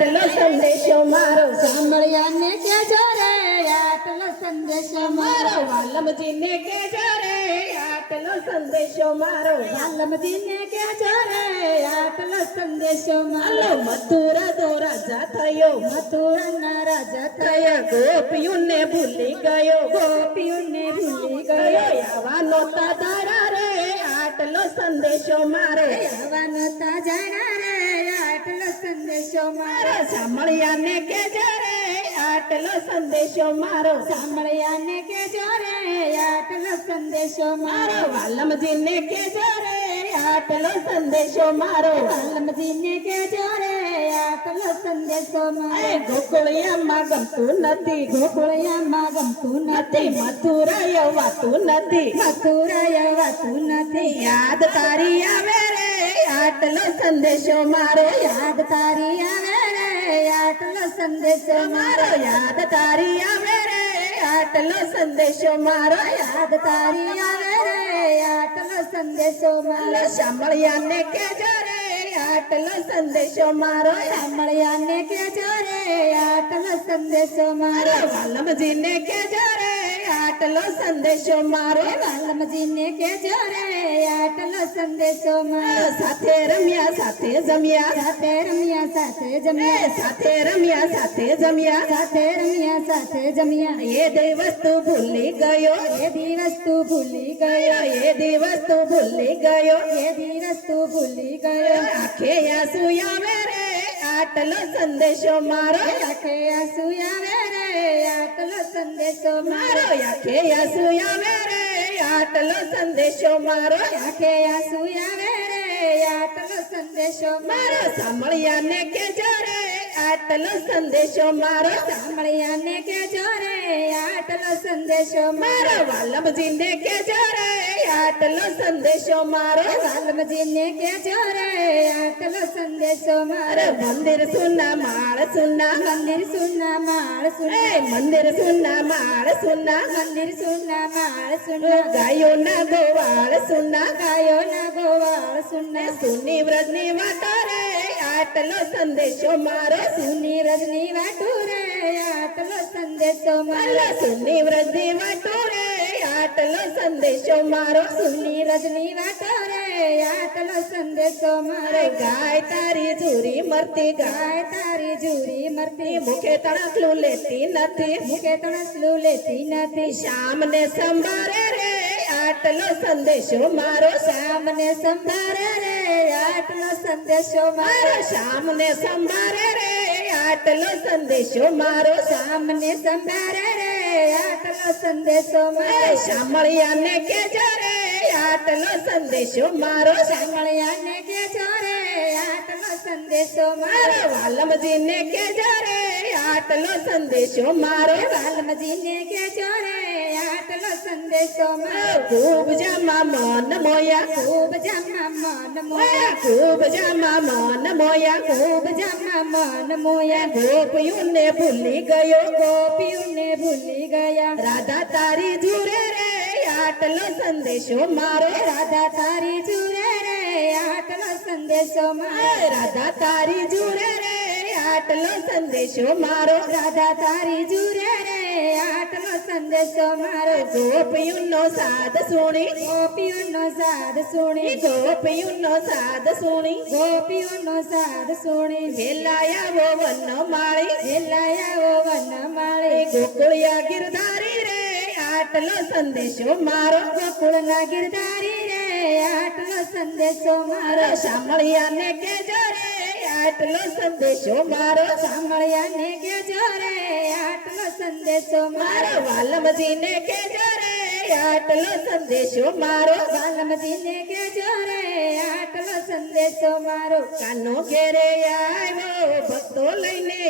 આટલો સંદેશો મારો સાંભળ્યાને કેજો રે આટલો સંદેશો મારો વાલમજીને કેજો રે આટલો સંદેશો મારો વાલમજીને કેજો રે આટલો સંદેશો મારો મથુરા તો રાજા થયો મથુરાના રાજા થયા ગોપીઓને ભૂલી ગયો ગોપીઓને ભૂલી ગયો આવવાનો તારા રે આટલો સંદેશો મારો આવવાનો તાજાના રે આટલો સંદેશો મારો સાંભળ્યાને કેજો રે આટલો સંદેશો મારો સાંભળ્યાને કેજો રે આટલો સંદેશો મારો વાલમજીને કેજો રે આટલો સંદેશો મારો વાલમજીને કેજો રે આટલો સંદેશો મારો ગોકુળિયામાં ગમતું નથી ગોકુળિયામાં ગમતું નથી મથુરા વાતું નથી મથુરા વાતું નથી યાદ તારી આવે રે આટલો સંદેશો મારો યાદ તારી આવે રે આટલો સંદેશો મારો યાદ તારી આવે રે આટલો સંદેશો મારો યાદ તારી આવે રે આટલો સંદેશો મારો સાંભળ્યાને કેજો રે આટલો સંદેશો મારો સાંભળ્યાને કેજો રે આટલો સંદેશો મારો વાલમજીને કેજો રે આટલો સંદેશો મારો વાલમજીને કેજો રે આટલો સંદેશો મારો સાથે રમ્યા સાથે જમ્યા સાથે રમ્યા સાથે જમ્યા સાથે રમ્યા સાથે જમ્યા સાથે રમ્યા સાથે જમ્યા એ દિવસ તું ભૂલી ગયો એ દિવસ તું ભૂલી ગયો એ દિવસ તું ભૂલી ગયો એ દિવસ તું ભૂલી ગયો આંખે આંસુ આવે રે આટલો સંદેશો મારો આંખે આંસુ આવે રે આટલો સંદેશો મારો આંખે આંસુ આવે રે આટલો સંદેશો મારો આંખે આંસુ આવે રે આટલો સંદેશો મારો સાંભળ્યાને કેજો રે આટલો સંદેશો મારો સાંભળ્યાને કેજો રે આટલો સંદેશો મારો વાલમજીને કેજો રે આટલો સંદેશો મારો વાલમજીને કેજો રે આટલો સંદેશો મારો મંદિર સુના માળ સુના મંદિર સુના માળ સુના મંદિર સુના માળ સુના મંદિર સુના માળ સુના ગાયો ના ગોવાળ સુના ગાયો ના ગોવાળ સુના સુની વ્રજની વાતો રે આટલો સંદેશો મારો સુની રજની વાટુ રે આટલો સંદેશો મારો સુની વ્રજની વાતો રે આટલો સંદેશો મારો સુની રજની વાટો રે આટલો સંદેશો મારો ગાય તારી જુરી મરતી ગાય તારી જુરી મરતી મુખે તણકલું લેતી નથી મુખે તણસલું લેતી નથી શામને સંભારે રે આટલો સંદેશો મારો શામને સંભારે રે આટલો સંદેશો મારો શામને સંભારે રે આટલો સંદેશો મારો શામને સંભારે રે આટલો સંદેશો મારો સાંભળ્યાને કેજો રે આટલો સંદેશો મારો સાંભળ્યાને કેજો રે આટલો સંદેશો મારો વાલમજીને કેજો રે આટલો સંદેશો મારો વાલમજીને કેજો રે આટલો સંદેશો મારો ખૂબ જમા મન મોયા ખૂબ જમા મન મોયા ખૂબ જમા મન મોયા ખૂબ જમા મન મોયા ગોપીઓને ભૂલી ગયો ગોપીઓને ભૂલી ગયા રાધા તારી જુરે રે આટલો સંદેશો મારો રાધા તારી જુરે રે આટલો સંદેશો મારો રાધા તારી જુરે રે આટલો સંદેશો મારો રાધા તારી જુરે રે આટલો સંદેશો મારો ગોપીઓનો સાદ સુણી ગોપીઓનો સાદ સુણી ગોપીઓનો સાદ સુણી ગોપીઓનો સાદ સુણી વેલાયા વન માળી વેલાયાઓ વન માળી ગોકુળિયા ગિરધારી રે આટલો સંદેશો મારો ગોકુળના ગિરધારી રે આટલો સંદેશો મારો સાંભળ્યાને કેજો રે આટલો સંદેશો મારો સાંભળ્યાને કેજો રે આટલો સંદેશો મારો વાલમજીને કેજો રે આટલો સંદેશો મારો વાલમજીને કેજો રે આટલો સંદેશો મારો કાનો ઘેરે આવ્યો ભક્તો લઈને